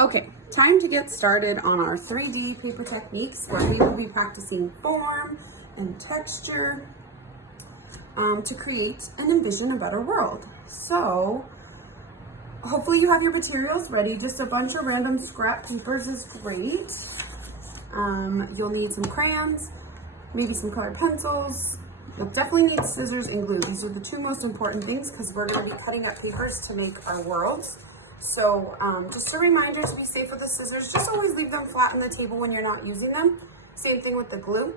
Okay, time to get started on our 3D paper techniques where we will be practicing form and texture to create and envision a better world. So, hopefully you have your materials ready. Just a bunch of random scrap papers is great. You'll need some crayons, maybe some colored pencils. You'll definitely need scissors and glue. These are the two most important things because we're going to be cutting up papers to make our worlds. So just a reminder to be safe with the scissors. Just always leave them flat on the table when you're not using them. Same thing with the glue.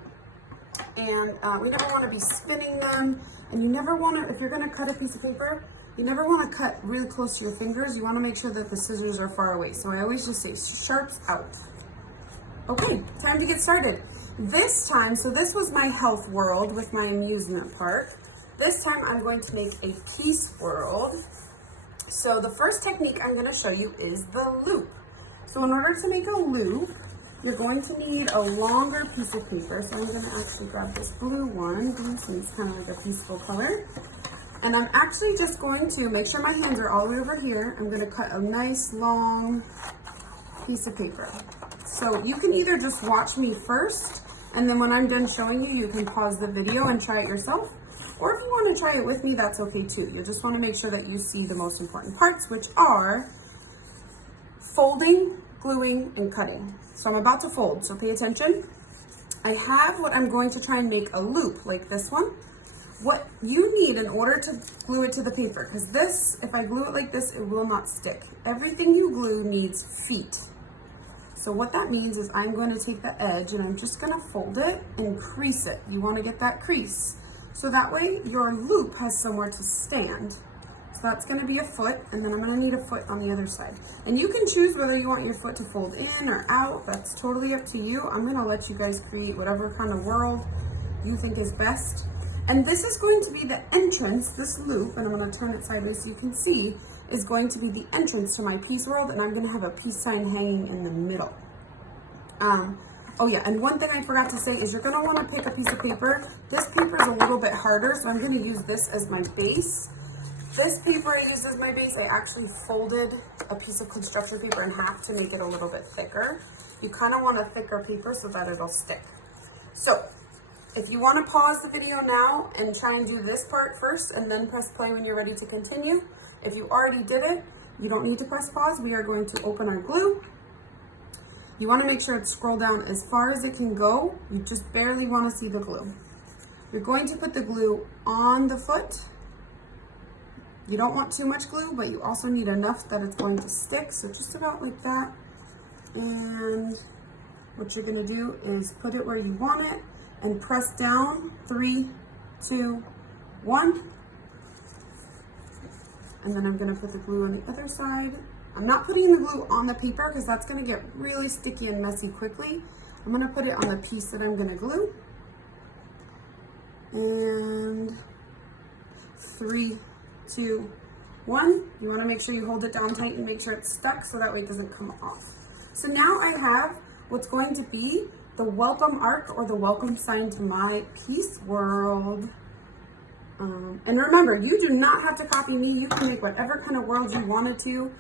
And we never want to be spinning them. And you never want to, if you're going to cut a piece of paper, you never want to cut really close to your fingers. You want to make sure that the scissors are far away. So I always just say sharps out. Okay, time to get started. This time, so this was my health world with my amusement park. This time I'm going to make a peace world. So the first technique I'm going to show you is the loop. So in order to make a loop, you're going to need a longer piece of paper. So I'm going to actually grab this blue one. Blue seems kind of like a peaceful color. And I'm actually just going to make sure my hands are all the way over here. I'm going to cut a nice long piece of paper. So you can either just watch me first, and then when I'm done showing you, you can pause the video and try it yourself. Or if you want to try it with me, that's okay too. You just want to make sure that you see the most important parts, which are folding, gluing, and cutting. So I'm about to fold, so pay attention. I have what I'm going to try and make a loop like this one. What you need in order to glue it to the paper, because this, if I glue it like this, it will not stick. Everything you glue needs feet. So what that means is I'm going to take the edge and I'm just going to fold it and crease it. You want to get that crease. So that way your loop has somewhere to stand. So that's going to be a foot, and then I'm going to need a foot on the other side. And you can choose whether you want your foot to fold in or out. That's totally up to you. I'm going to let you guys create whatever kind of world you think is best. And this is going to be the entrance, this loop, and I'm going to turn it sideways so you can see, is going to be the entrance to my peace world, and I'm going to have a peace sign hanging in the middle. Oh yeah, and one thing I forgot to say is you're going to want to pick a piece of paper. This paper is a little bit harder, so I'm going to use this as my base. This paper I used as my base, I actually folded a piece of construction paper in half to make it a little bit thicker. You kind of want a thicker paper so that it'll stick. So if you want to pause the video now and try and do this part first and then press play when you're ready to continue. If you already did it, you don't need to press pause. We are going to open our glue. You want to make sure it's scrolled down as far as it can go. You just barely want to see the glue. You're going to put the glue on the foot. You don't want too much glue, but you also need enough that it's going to stick. So just about like that. And what you're going to do is put it where you want it and press down. 3, 2, 1. And then I'm going to put the glue on the other side. I'm not putting the glue on the paper because that's going to get really sticky and messy quickly. I'm going to put it on the piece that I'm going to glue. And 3, 2, 1. You want to make sure you hold it down tight and make sure it's stuck so that way it doesn't come off. So now I have what's going to be the welcome arc or the welcome sign to my peace world. And remember, you do not have to copy me. You can make whatever kind of world you wanted to.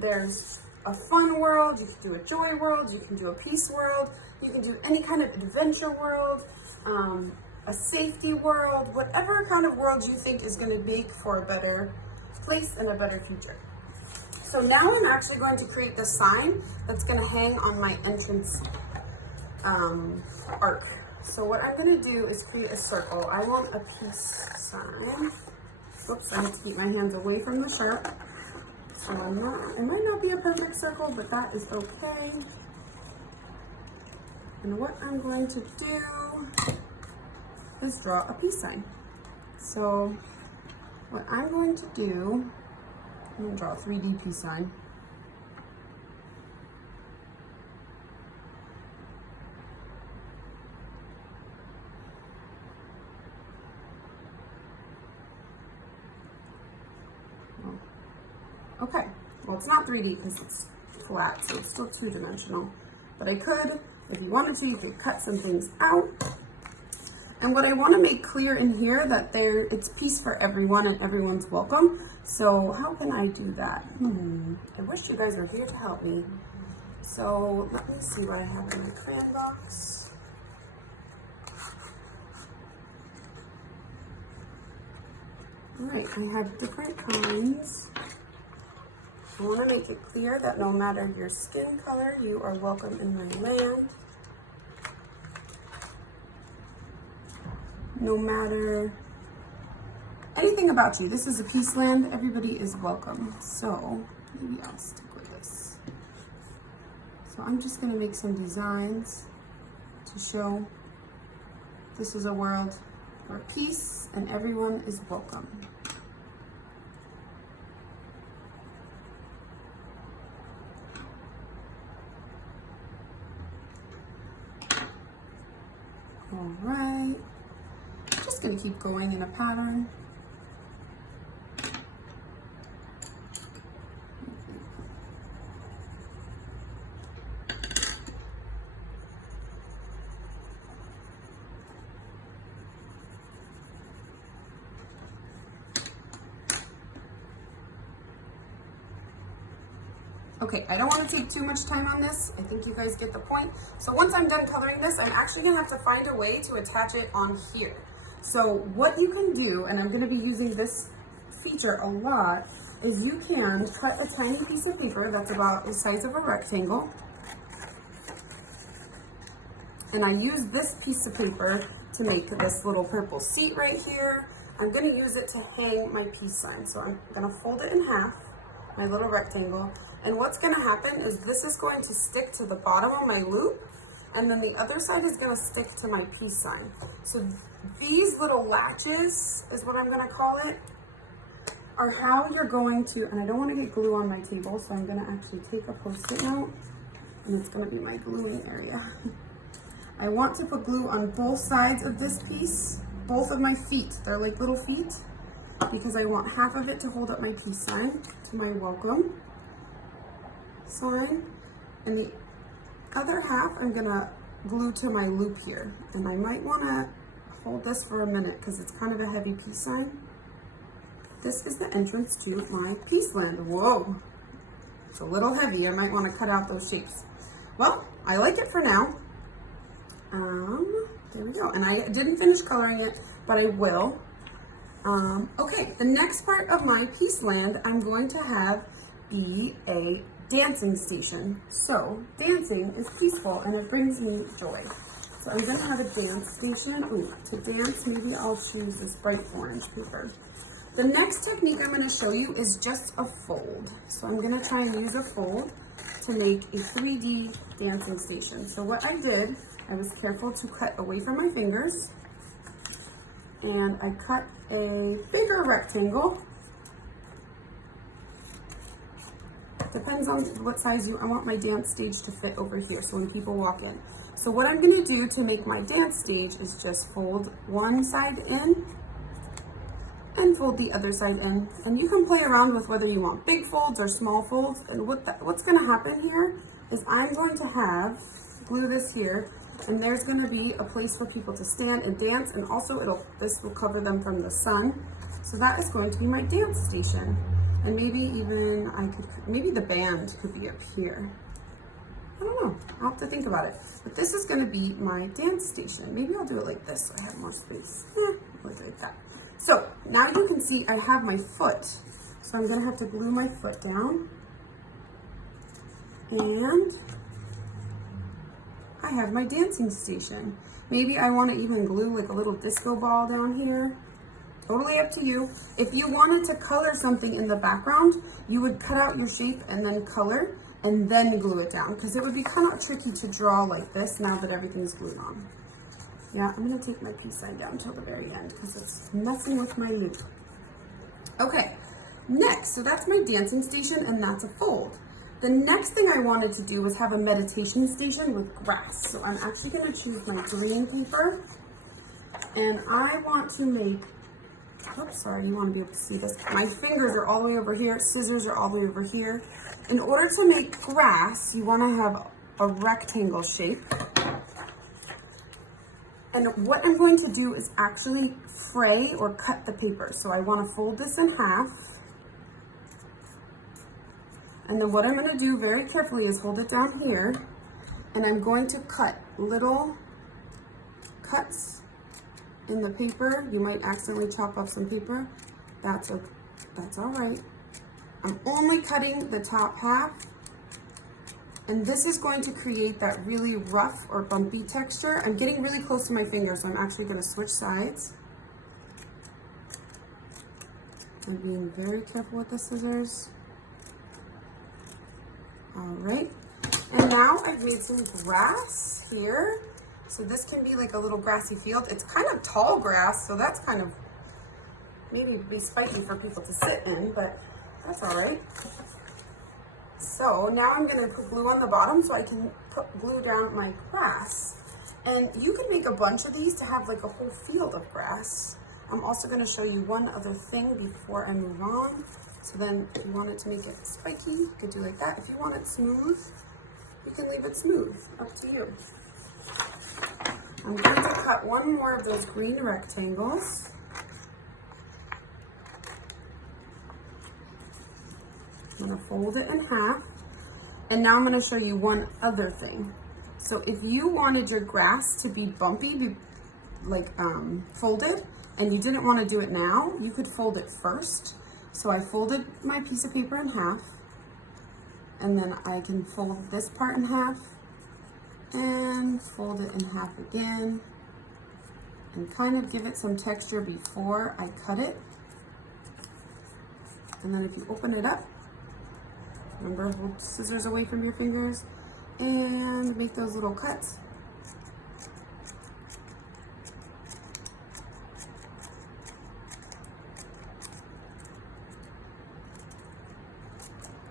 There's a fun world, you can do a joy world, you can do a peace world, you can do any kind of adventure world, a safety world, whatever kind of world you think is going to make for a better place and a better future. So now I'm actually going to create the sign that's going to hang on my entrance arc. So what I'm going to do is create a circle. I want a peace sign. Whoops, I have to keep my hands away from the sharp. So it might not be a perfect circle, but that is okay. And what I'm going to do is draw a peace sign. So what I'm going to do, I'm going to draw a 3D peace sign. Okay, well it's not 3D because it's flat, so it's still 2-dimensional. But I could, if you wanted to, you could cut some things out. And what I want to make clear in here that it's peace for everyone and everyone's welcome. So how can I do that? I wish you guys were here to help me. So let me see what I have in my crayon box. All right, I have different kinds. I want to make it clear that no matter your skin color, you are welcome in my land. No matter anything about you, this is a peace land. Everybody is welcome. So maybe I'll stick with this. So I'm just going to make some designs to show this is a world where peace and everyone is welcome. All right. Just going to keep going in a pattern. Okay, I don't want to take too much time on this. I think you guys get the point. So once I'm done coloring this, I'm actually going to have to find a way to attach it on here. So what you can do, and I'm going to be using this feature a lot, is you can cut a tiny piece of paper that's about the size of a rectangle. And I use this piece of paper to make this little purple seat right here. I'm going to use it to hang my peace sign. So I'm going to fold it in half, my little rectangle. And what's going to happen is this is going to stick to the bottom of my loop, and then the other side is going to stick to my peace sign. So these little latches is what I'm going to call it, are how you're going to, and I don't want to get glue on my table, so I'm going to actually take a Post-it note, and it's going to be my gluing area. I want to put glue on both sides of this piece, both of my feet. They're like little feet, because I want half of it to hold up my peace sign to my welcome sign, and the other half I'm gonna glue to my loop here. And I might want to hold this for a minute because it's kind of a heavy peace sign. This is the entrance to my peace land. Whoa, it's a little heavy. I might want to cut out those shapes. Well, I like it for now. There we go. And I didn't finish coloring it, but I will. Okay, the next part of my peace land I'm going to have be a dancing station. So dancing is peaceful and it brings me joy. So I'm gonna have a dance station. Ooh, to dance, maybe I'll choose this bright orange paper. The next technique I'm gonna show you is just a fold. So I'm gonna try and use a fold to make a 3D dancing station. So what I did, I was careful to cut away from my fingers, and I cut a bigger rectangle. Depends on what size I want my dance stage to fit over here, so when people walk in. So what I'm gonna do to make my dance stage is just fold one side in and fold the other side in. And you can play around with whether you want big folds or small folds. And what's gonna happen here is I'm going to have, glue this here, and there's gonna be a place for people to stand and dance, and also this will cover them from the sun. So that is going to be my dance station. And maybe even maybe the band could be up here. I don't know, I'll have to think about it. But this is gonna be my dance station. Maybe I'll do it like this so I have more space. Like that. So now you can see I have my foot. So I'm gonna have to glue my foot down. And I have my dancing station. Maybe I wanna even glue like a little disco ball down here. Totally up to you. If you wanted to color something in the background, you would cut out your shape and then color and then glue it down, because it would be kind of tricky to draw like this now that everything's glued on. Yeah, I'm gonna take my peace sign down till the very end because it's messing with my loop. Okay, next, so that's my dancing station and that's a fold. The next thing I wanted to do was have a meditation station with grass. So I'm actually gonna choose my green paper, and I want to make, oops, sorry, you want to be able to see this. My fingers are all the way over here, scissors are all the way over here. In order to make grass, you want to have a rectangle shape. And what I'm going to do is actually fray or cut the paper. So I want to fold this in half. And then what I'm going to do very carefully is hold it down here. And I'm going to cut little cuts in the paper. You might accidentally chop off some paper. That's all right. I'm only cutting the top half. And this is going to create that really rough or bumpy texture. I'm getting really close to my finger, so I'm actually going to switch sides. I'm being very careful with the scissors. All right. And now I've made some grass here. So this can be like a little grassy field. It's kind of tall grass, so that's kind of maybe be spiky for people to sit in, but that's all right. So now I'm gonna put glue on the bottom so I can put glue down my grass. And you can make a bunch of these to have like a whole field of grass. I'm also gonna show you one other thing before I move on. So then if you wanted to make it spiky, you could do like that. If you want it smooth, you can leave it smooth, up to you. I'm going to cut one more of those green rectangles. I'm gonna fold it in half. And now I'm gonna show you one other thing. So if you wanted your grass to be bumpy, folded, and you didn't wanna do it now, you could fold it first. So I folded my piece of paper in half, and then I can fold this part in half, and fold it in half again, and kind of give it some texture before I cut it. And then if you open it up, remember, hold scissors away from your fingers and make those little cuts.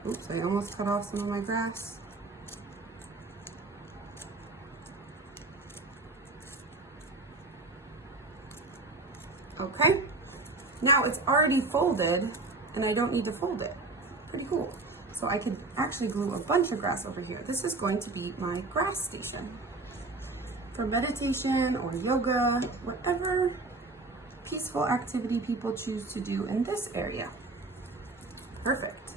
Oops, I almost cut off some of my grass. Okay, now it's already folded and I don't need to fold it. Pretty cool. So I could actually glue a bunch of grass over here. This is going to be my grass station for meditation or yoga, whatever peaceful activity people choose to do in this area. Perfect.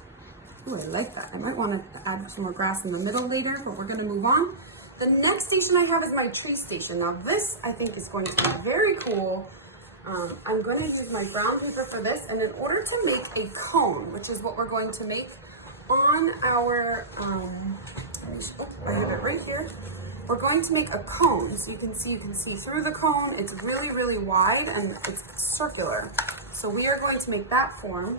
Ooh, I like that. I might want to add some more grass in the middle later, but we're going to move on. The next station I have is my tree station. Now this I think is going to be very cool. I'm going to use my brown paper for this, and in order to make a cone, which is what we're going to make on our, I have it right here. We're going to make a cone, so you can see through the cone. It's really, really wide and it's circular. So we are going to make that form.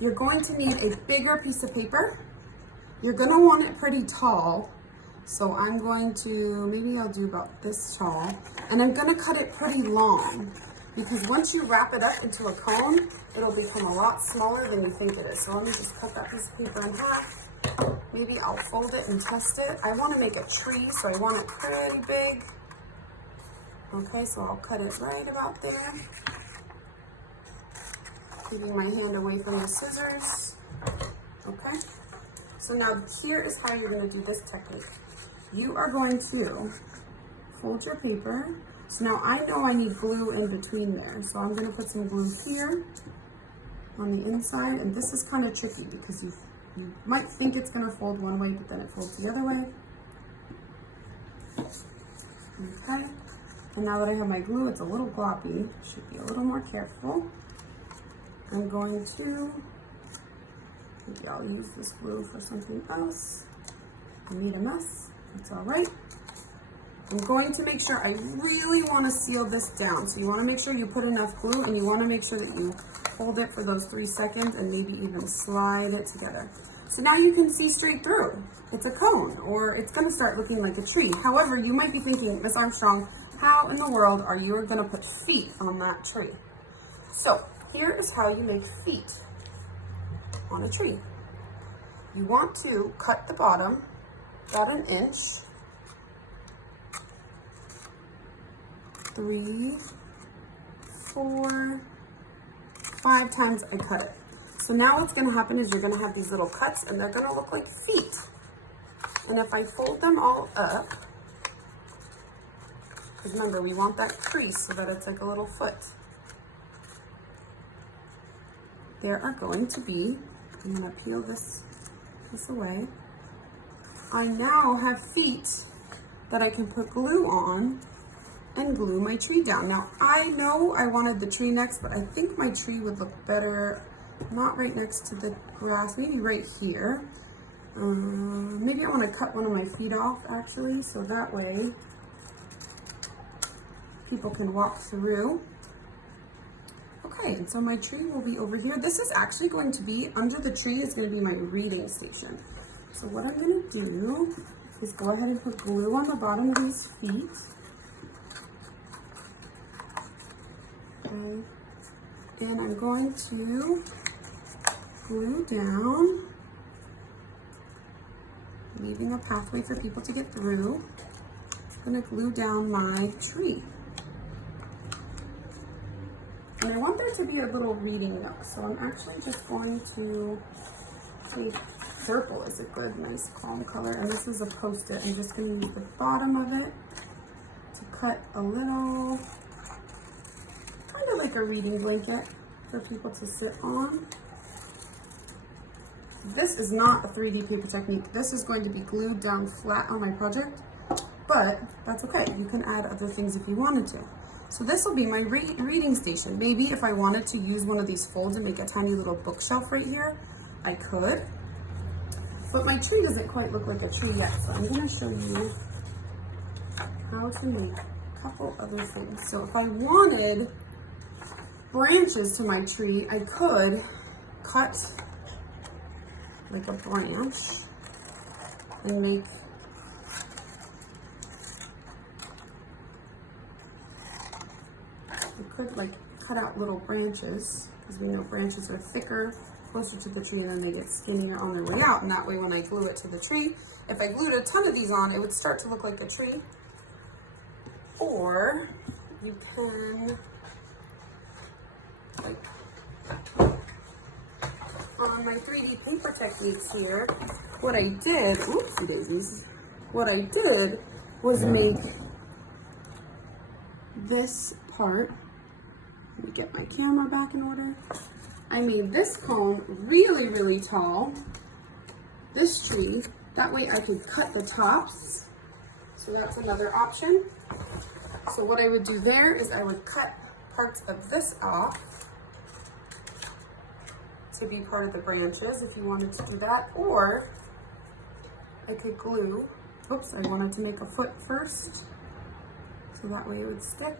You're going to need a bigger piece of paper. You're going to want it pretty tall. So I'm going to, maybe I'll do about this tall, and I'm going to cut it pretty long, because once you wrap it up into a cone, it'll become a lot smaller than you think it is. So let me just cut that piece of paper in half. Maybe I'll fold it and test it. I want to make a tree, so I want it pretty big. Okay, so I'll cut it right about there. Keeping my hand away from the scissors. Okay, so now here is how you're going to do this technique. You are going to fold your paper. So now I know I need glue in between there. So I'm going to put some glue here on the inside. And this is kind of tricky because you might think it's going to fold one way, but then it folds the other way. Okay. And now that I have my glue, it's a little gloppy. Should be a little more careful. I'm going to, maybe I'll use this glue for something else. I made a mess. It's all right. I'm going to make sure, I really want to seal this down. So you want to make sure you put enough glue, and you want to make sure that you hold it for those 3 seconds and maybe even slide it together. So now you can see straight through. It's a cone, or it's going to start looking like a tree. However, you might be thinking, Miss Armstrong, how in the world are you going to put feet on that tree? So here is how you make feet on a tree. You want to cut the bottom about 1 inch, 3, 4, 5 times I cut it. So now what's going to happen is you're going to have these little cuts, and they're going to look like feet. And if I fold them all up, because remember, we want that crease so that it's like a little foot. There are going to be, I'm gonna peel this away. I now have feet that I can put glue on and glue my tree down. Now, I know I wanted the tree next, but I think my tree would look better, not right next to the grass, maybe right here. Maybe I wanna cut one of my feet off actually, so that way people can walk through. Okay, and so my tree will be over here. This is actually going to be, under the tree is gonna be my reading station. So what I'm gonna do is go ahead and put glue on the bottom of these feet. Okay. And I'm going to glue down, leaving a pathway for people to get through. I'm gonna glue down my tree. And I want there to be a little reading nook, so I'm actually just going to take purple is a good, nice, calm color, and this is a Post-it. I'm just going to use the bottom of it to cut a little, kind of like a reading blanket for people to sit on. This is not a 3D paper technique. This is going to be glued down flat on my project, but that's okay. You can add other things if you wanted to. So this will be my reading station. Maybe if I wanted to use one of these folds and make a tiny little bookshelf right here, I could. But my tree doesn't quite look like a tree yet, so I'm gonna show you how to make a couple other things. So if I wanted branches to my tree, I could cut like a branch and make could like cut out little branches, because we know branches are thicker closer to the tree and then they get skinnier on their way out, and that way when I glue it to the tree, if I glued a ton of these on, it would start to look like a tree. Or you can, like, on my 3D paper techniques here, what I did, oopsie daisies, what I did was make this part. Let me get my camera back in order. I made this cone really, really tall, this tree. That way I could cut the tops. So that's another option. So what I would do there is I would cut parts of this off to be part of the branches if you wanted to do that. Or I could glue, oops, I wanted to make a foot first. So that way it would stick.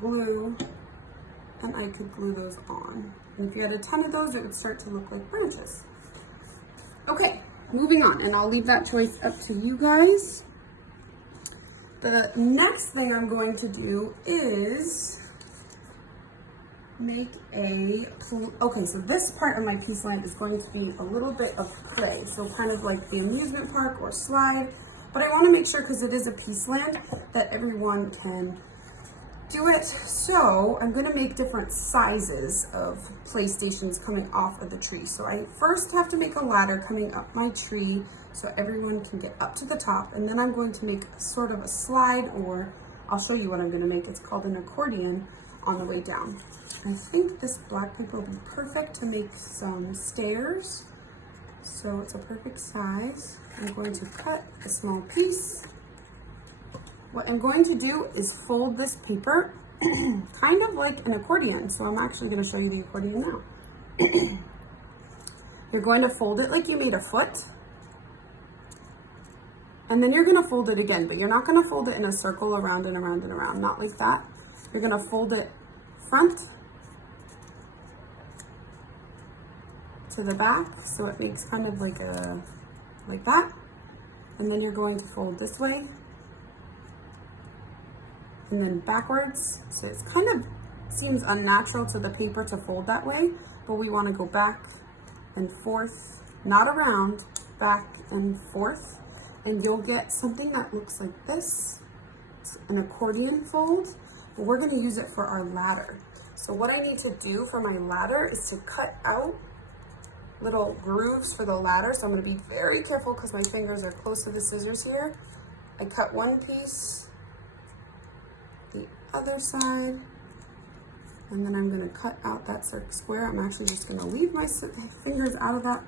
Glue, and I could glue those on. And if you had a ton of those, it would start to look like branches. Okay, moving on, and I'll leave that choice up to you guys. The next thing I'm going to do is make okay, so this part of my piece land is going to be a little bit of play. So kind of like the amusement park or slide, but I wanna make sure, because it is a piece land, that everyone can do it. So I'm gonna make different sizes of playstations coming off of the tree. So I first have to make a ladder coming up my tree so everyone can get up to the top, and then I'm going to make sort of a slide, or I'll show you what I'm gonna make. It's called an accordion on the way down. I think this black paper will be perfect to make some stairs. So it's a perfect size. I'm going to cut a small piece. What I'm going to do is fold this paper kind of like an accordion. So I'm actually going to show you the accordion now. You're going to fold it like you made a foot. And then you're going to fold it again, but you're not going to fold it in a circle around and around and around, not like that. You're going to fold it front to the back, so it makes kind of like that. And then you're going to fold this way, and then backwards. So it's kind of seems unnatural to the paper to fold that way, but we want to go back and forth, not around, back and forth, and you'll get something that looks like this. It's an accordion fold, but we're going to use it for our ladder. So what I need to do for my ladder is to cut out little grooves for the ladder. So I'm going to be very careful because my fingers are close to the scissors here. I cut one piece, the other side. And then I'm gonna cut out that square. I'm actually just gonna leave my fingers out of that.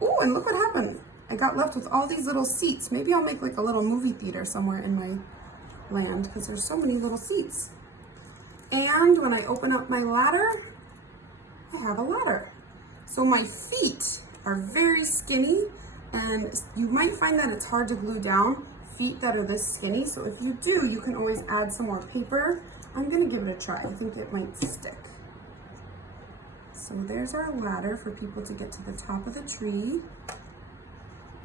Oh, and look what happened. I got left with all these little seats. Maybe I'll make like a little movie theater somewhere in my land because there's so many little seats. And when I open up my ladder, I have a ladder. So my feet are very skinny, and you might find that it's hard to glue down feet that are this skinny. So if you do, you can always add some more paper. I'm gonna give it a try. I think it might stick. So there's our ladder for people to get to the top of the tree.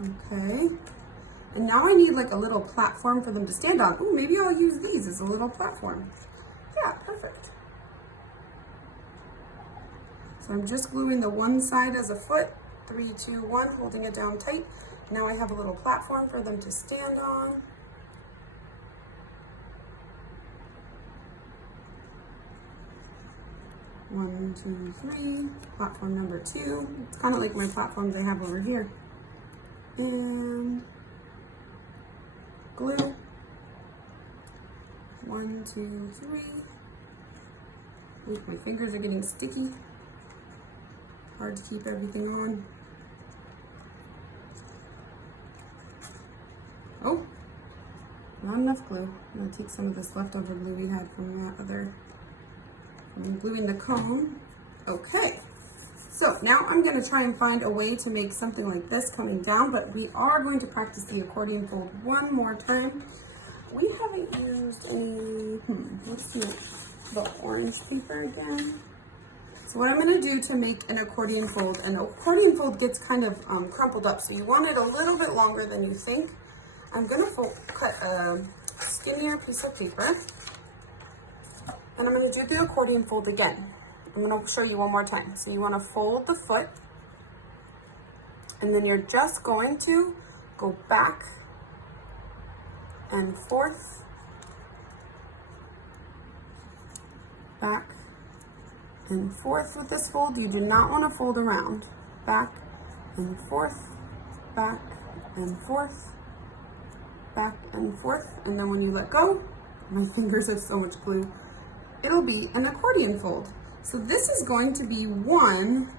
Okay. And now I need like a little platform for them to stand on. Ooh, maybe I'll use these as a little platform. Yeah, perfect. So I'm just gluing the one side as a foot. 3, 2, 1, holding it down tight. Now I have a little platform for them to stand on. One, 2, 3, platform number 2. It's kind of like my platforms I have over here. And glue. 1, 2, 3. Ooh, my fingers are getting sticky. Hard to keep everything on. Oh, not enough glue. I'm gonna take some of this leftover glue we had from that other, from gluing the cone. Okay, so now I'm gonna try and find a way to make something like this coming down, but we are going to practice the accordion fold one more time. We haven't used any, let's see, the orange paper again. So what I'm gonna do to make an accordion fold gets kind of crumpled up, so you want it a little bit longer than you think. I'm gonna cut a skinnier piece of paper, and I'm gonna do the accordion fold again. I'm gonna show you one more time. So you wanna fold the foot, and then you're just going to go back and forth, back and forth with this fold. You do not wanna fold around. Back and forth, back and forth, back and forth, and then when you let go, my fingers have so much glue, it'll be an accordion fold. So this is going to be one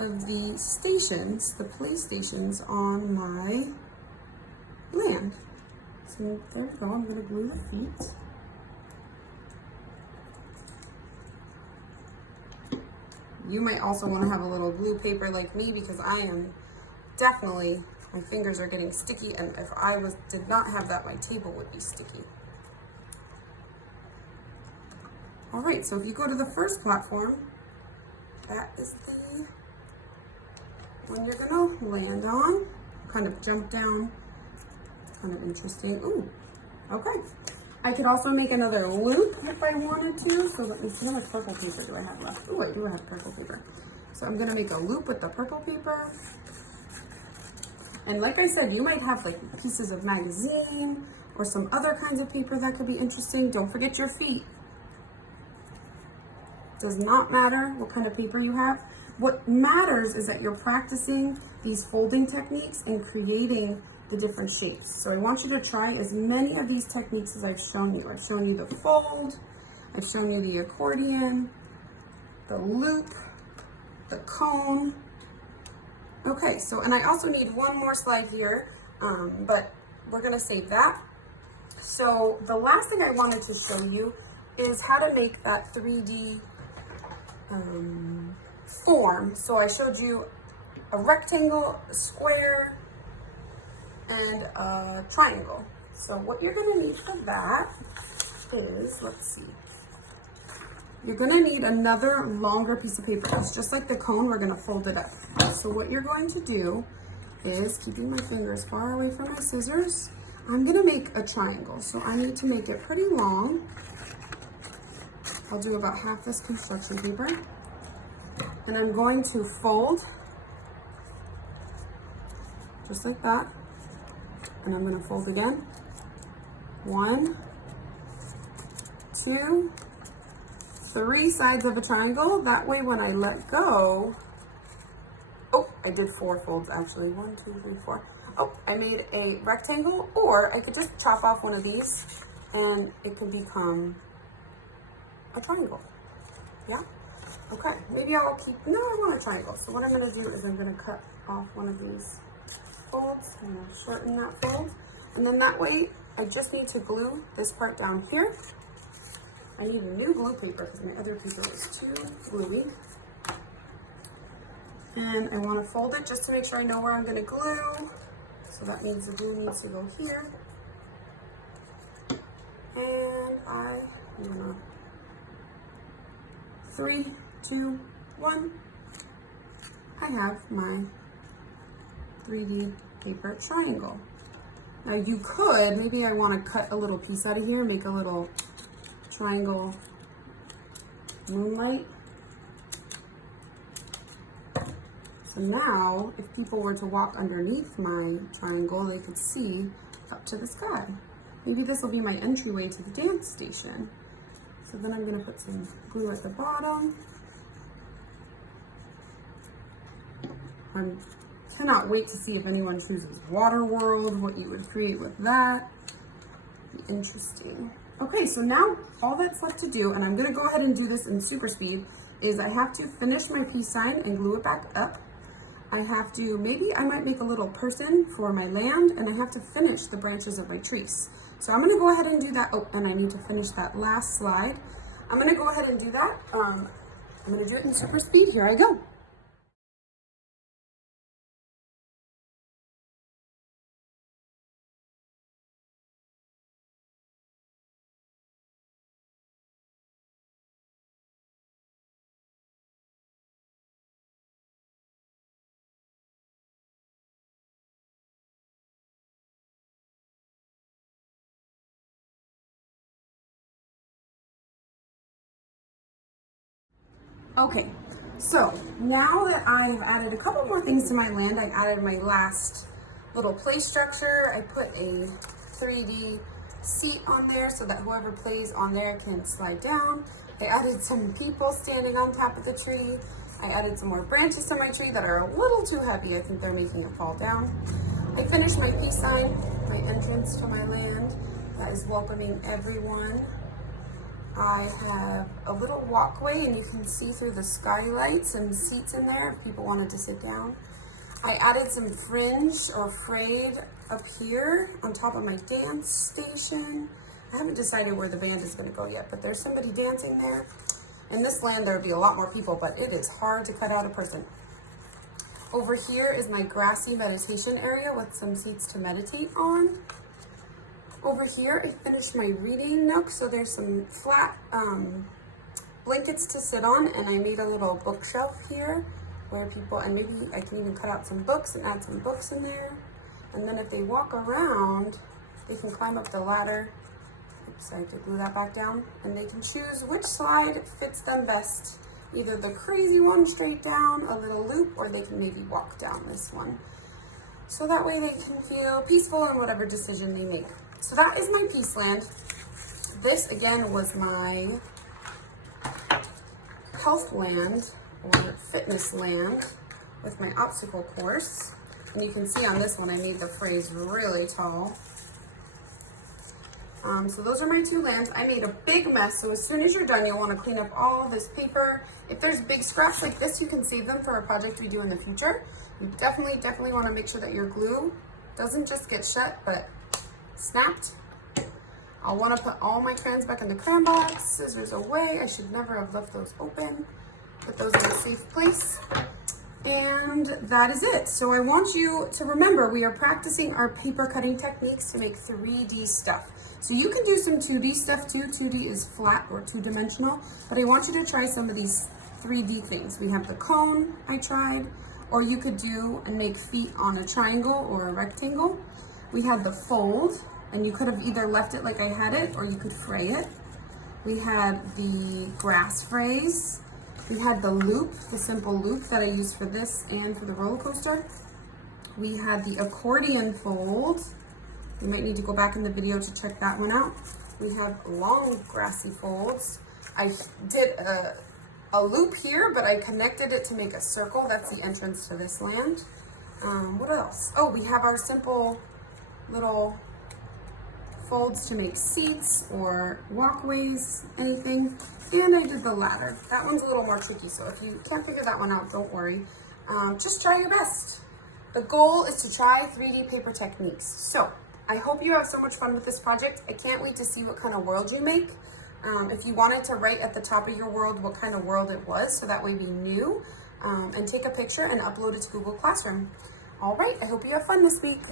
of the stations, the play stations on my land. So there you go, I'm gonna glue the feet. You might also want to have a little glue paper like me, because I am definitely, my fingers are getting sticky, and if I did not have that, my table would be sticky. All right, so if you go to the first platform, that is the one you're gonna land on. Kind of jump down, kind of interesting. Ooh, okay. I could also make another loop if I wanted to. So let me see, how much purple paper do I have left? Oh, I do have purple paper. So I'm gonna make a loop with the purple paper. And like I said, you might have like pieces of magazine or some other kinds of paper that could be interesting. Don't forget your feet. Does not matter what kind of paper you have. What matters is that you're practicing these folding techniques and creating the different shapes. So I want you to try as many of these techniques as I've shown you. I've shown you the fold, I've shown you the accordion, the loop, the cone. Okay, so, and I also need one more slide here, but we're gonna save that. So the last thing I wanted to show you is how to make that 3D form. So I showed you a rectangle, a square, and a triangle. So what you're gonna need for that is, let's see, you're gonna need another longer piece of paper. It's just like the cone, we're gonna fold it up. So what you're going to do is, keeping my fingers far away from my scissors, I'm gonna make a triangle. So I need to make it pretty long. I'll do about half this construction paper. And I'm going to fold, just like that. And I'm gonna fold again. 1, 2, 3 sides of a triangle. That way when I let go, oh, I did 4 folds actually. 1, 2, 3, 4. Oh, I made a rectangle, or I could just chop off one of these and it could become a triangle. Yeah? Okay, maybe I'll keep, no, I want a triangle. So what I'm gonna do is I'm gonna cut off one of these folds. I'm gonna shorten that fold. And then that way, I just need to glue this part down here. I need a new glue paper because my other paper was too gluey. And I want to fold it just to make sure I know where I'm going to glue. So that means the glue needs to go here. And I'm gonna 3, 2, 1. I have my 3D paper triangle. Now you could, maybe I want to cut a little piece out of here, make a little triangle moonlight. So now, if people were to walk underneath my triangle, they could see up to the sky. Maybe this will be my entryway to the dance station. So then I'm gonna put some glue at the bottom. I cannot wait to see if anyone chooses Waterworld, what you would create with that. Be interesting. Okay, so now all that's left to do, and I'm gonna go ahead and do this in super speed, is I have to finish my peace sign and glue it back up. I have to, maybe I might make a little person for my land, and I have to finish the branches of my trees. So I'm gonna go ahead and do that. Oh, and I need to finish that last slide. I'm gonna go ahead and do that. I'm gonna do it in super speed. Here I go. Okay, so now that I've added a couple more things to my land, I added my last little play structure. I put a 3D seat on there so that whoever plays on there can slide down. I added some people standing on top of the tree. I added some more branches to my tree that are a little too heavy. I think they're making it fall down. I finished my peace sign, my entrance to my land that is welcoming everyone. I have a little walkway and you can see through the skylights and seats in there if people wanted to sit down. I added some fringe or frayed up here on top of my dance station. I haven't decided where the band is going to go yet, but there's somebody dancing there. In this land, there would be a lot more people, but it is hard to cut out a person. Over here is my grassy meditation area with some seats to meditate on. Over here, I finished my reading nook, so there's some flat blankets to sit on, and I made a little bookshelf here where people, and maybe I can even cut out some books and add some books in there. And then if they walk around, they can climb up the ladder. Oops, I have to glue that back down. And they can choose which slide fits them best. Either the crazy one straight down, a little loop, or they can maybe walk down this one. So that way they can feel peaceful in whatever decision they make. So that is my peace land. This again was my health land or fitness land with my obstacle course. And you can see on this one, I made the phrase really tall. So those are my two lands. I made a big mess. So as soon as you're done, you'll want to clean up all of this paper. If there's big scraps like this, you can save them for a project we do in the future. You definitely want to make sure that your glue doesn't just get shut, but snapped. I'll want to put all my crayons back in the crayon box. Scissors away. I should never have left those open. Put those in a safe place. And that is it. So I want you to remember we are practicing our paper cutting techniques to make 3D stuff. So you can do some 2D stuff too. 2D is flat or two-dimensional, but I want you to try some of these 3D things. We have the cone I tried, or you could do and make feet on a triangle or a rectangle. We had the fold, and you could have either left it like I had it, or you could fray it. We had the grass frays. We had the loop, the simple loop that I used for this and for the roller coaster. We had the accordion fold. You might need to go back in the video to check that one out. We have long grassy folds. I did a loop here, but I connected it to make a circle. That's the entrance to this land. What else? Oh, we have our simple little folds to make seats or walkways, anything. And I did the ladder. That one's a little more tricky, so if you can't figure that one out, don't worry. Just try your best. The goal is to try 3D paper techniques. So I hope you have so much fun with this project. I can't wait to see what kind of world you make. If you wanted to write at the top of your world what kind of world it was, so that way we knew, and take a picture and upload it to Google Classroom. All right, I hope you have fun this week.